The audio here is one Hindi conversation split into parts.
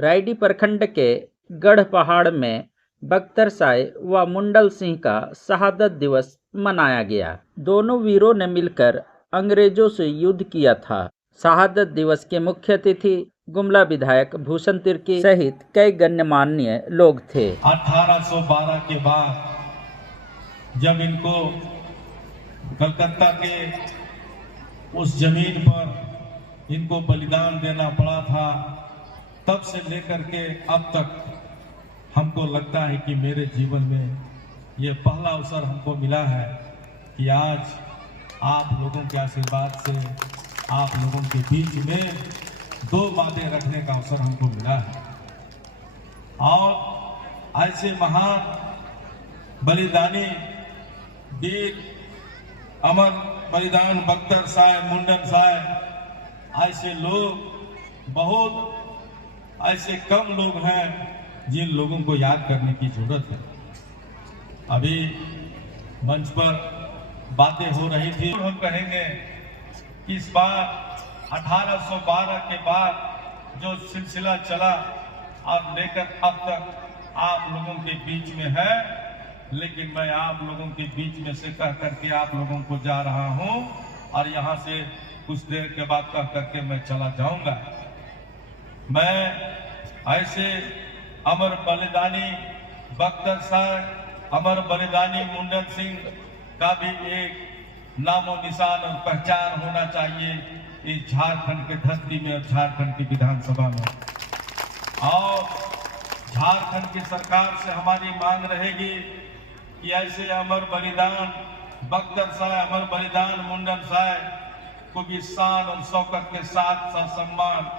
रायडी प्रखंड के गढ़ पहाड़ में बख्तर साय व मुंडल सिंह का शहादत दिवस मनाया गया। दोनों वीरों ने मिलकर अंग्रेजों से युद्ध किया था। शहादत दिवस के मुख्य अतिथि गुमला विधायक भूषण तिर्की सहित कई गण्यमान्य लोग थे। 1812 के बाद जब इनको कलकत्ता के उस जमीन पर इनको बलिदान देना पड़ा था, तब से लेकर के अब तक हमको लगता है कि मेरे जीवन में ये पहला अवसर हमको मिला है कि आज आप लोगों के आशीर्वाद से आप लोगों के बीच में दो बातें रखने का अवसर हमको मिला है। और ऐसे महान बलिदानी वीर अमर बलिदान बख्तर साय, मुंडन साय, ऐसे लोग बहुत ऐसे कम लोग हैं जिन लोगों को याद करने की जरूरत है। अभी मंच पर बातें हो रही थी, हम कहेंगे कि इस बार 1812 के बाद जो सिलसिला चला और लेकर अब तक आप लोगों के बीच में है, लेकिन मैं आप लोगों के बीच में से कह करके आप लोगों को जा रहा हूं और यहां से कुछ देर के बाद कह करके मैं चला जाऊंगा। मैं ऐसे अमर बलिदानी बख्तर साय, अमर बलिदानी मुंडन सिंह का भी एक नामो निशान और पहचान होना चाहिए इस झारखंड के धरती में और झारखंड की विधानसभा में। और झारखंड की सरकार से हमारी मांग रहेगी कि ऐसे अमर बलिदान बख्तर साय, अमर बलिदान मुंडन साय को भी शान और शौकत के साथ सम्मान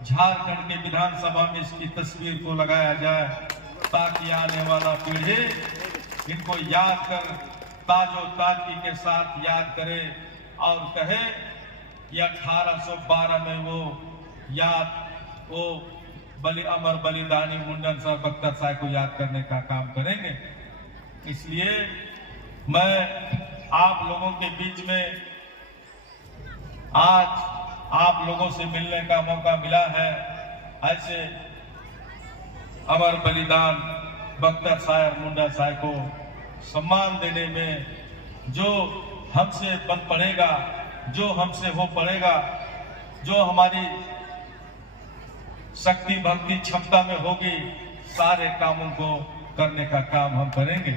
झारखंड के विधानसभा में इसकी तस्वीर को लगाया जाए, ताकि आने वाला पीढ़ी इनको याद कर ताजो ताजगी के साथ याद करे और कहे कि 1812 में वो अमर बलिदानी मुंडन साय बख्तर साय को याद करने का काम करेंगे। इसलिए मैं आप लोगों के बीच में आज आप लोगों से मिलने का मौका मिला है। ऐसे अमर बलिदान बख्तर साय और मुंडा साय को सम्मान देने में जो हमसे बन पड़ेगा, जो हमसे हो पड़ेगा, जो हमारी शक्ति भक्ति क्षमता में होगी, सारे कामों को करने का काम हम करेंगे।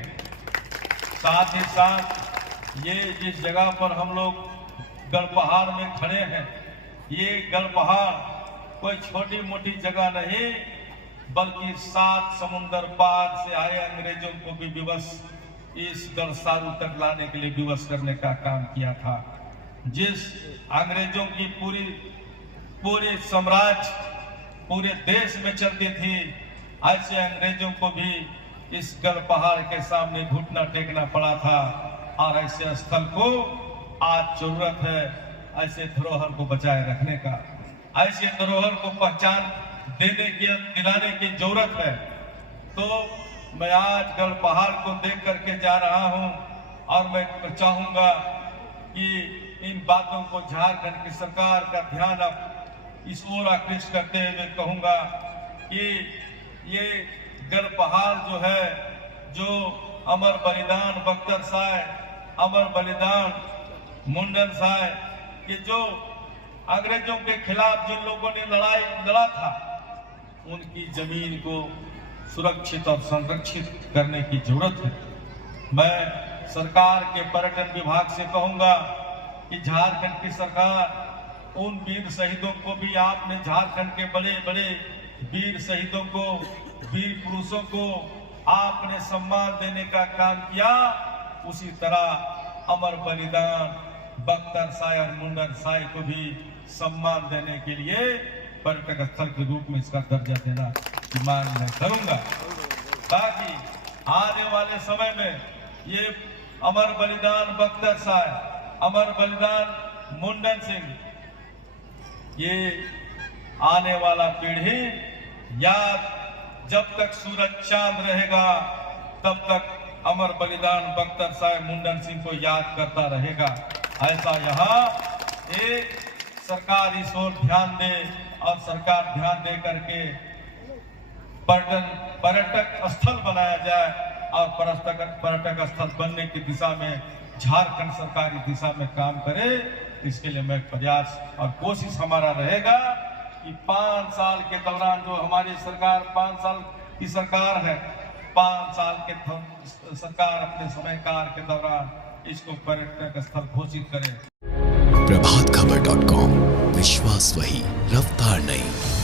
साथ ही साथ ये जिस जगह पर हम लोग गढ़ पहाड़ में खड़े हैं, ये गढ़ पहाड़ कोई छोटी मोटी जगह नहीं, बल्कि 7 समुंदर पार से आए अंग्रेजों को भी विवश इस गढ़ सारू तक लाने के लिए विवश करने का काम किया था। जिस अंग्रेजों की पूरी साम्राज्य पूरे देश में चलती थी, ऐसे अंग्रेजों को भी इस गढ़ पहाड़ के सामने घुटना टेकना पड़ा था। और ऐसे स्थल को आज जरूरत है ऐसे धरोहर को बचाए रखने का, ऐसे धरोहर को पहचान दिलाने की जरूरत है। तो मैं आज गढ़ पहाड़ को देख करके जा रहा हूं और मैं चाहूंगा कि इन बातों को झारखंड की सरकार का ध्यान अब इस ओर आकृष्ट करते हुए कहूंगा कि ये गढ़ पहाड़ जो है, जो अमर बलिदान बख्तर साय, अमर बलिदान मुंडन साय कि जो अंग्रेजों के खिलाफ जिन लोगों ने लड़ा था, उनकी जमीन को सुरक्षित और संरक्षित करने की जरूरत है। मैं सरकार के पर्यटन विभाग से कहूंगा कि झारखंड की सरकार उन वीर शहीदों को भी, आपने झारखंड के बड़े बड़े वीर शहीदों को, वीर पुरुषों को आपने सम्मान देने का काम किया, उसी तरह अमर बलिदान बख्तर साय और मुंडन साय को भी सम्मान देने के लिए पर्यटक स्थल के रूप में इसका दर्जा देना की मांग मैं करूंगा, ताकि आने वाले समय में ये अमर बलिदान बख्तर साय, अमर बलिदान मुंडन सिंह, ये आने वाला पीढ़ी याद, जब तक सूरज चांद रहेगा तब तक अमर बलिदान बख्तर साय मुंडन सिंह को याद करता रहेगा। ऐसा यहाँ एक सरकार इस ओर ध्यान दे और सरकार ध्यान दे करके पर्यटक स्थल बनाया जाए और पर्यटक स्थल बनने की दिशा में झारखंड सरकार इस दिशा में काम करे। इसके लिए मैं प्रयास और कोशिश हमारा रहेगा कि 5 साल के दौरान जो हमारी सरकार 5 साल की सरकार है, 5 साल के सरकार अपने समयकाल के दौरान इसको पर्यटक स्थल घोषित करे। प्रभातखबर.com, विश्वास वही, रफ्तार नहीं।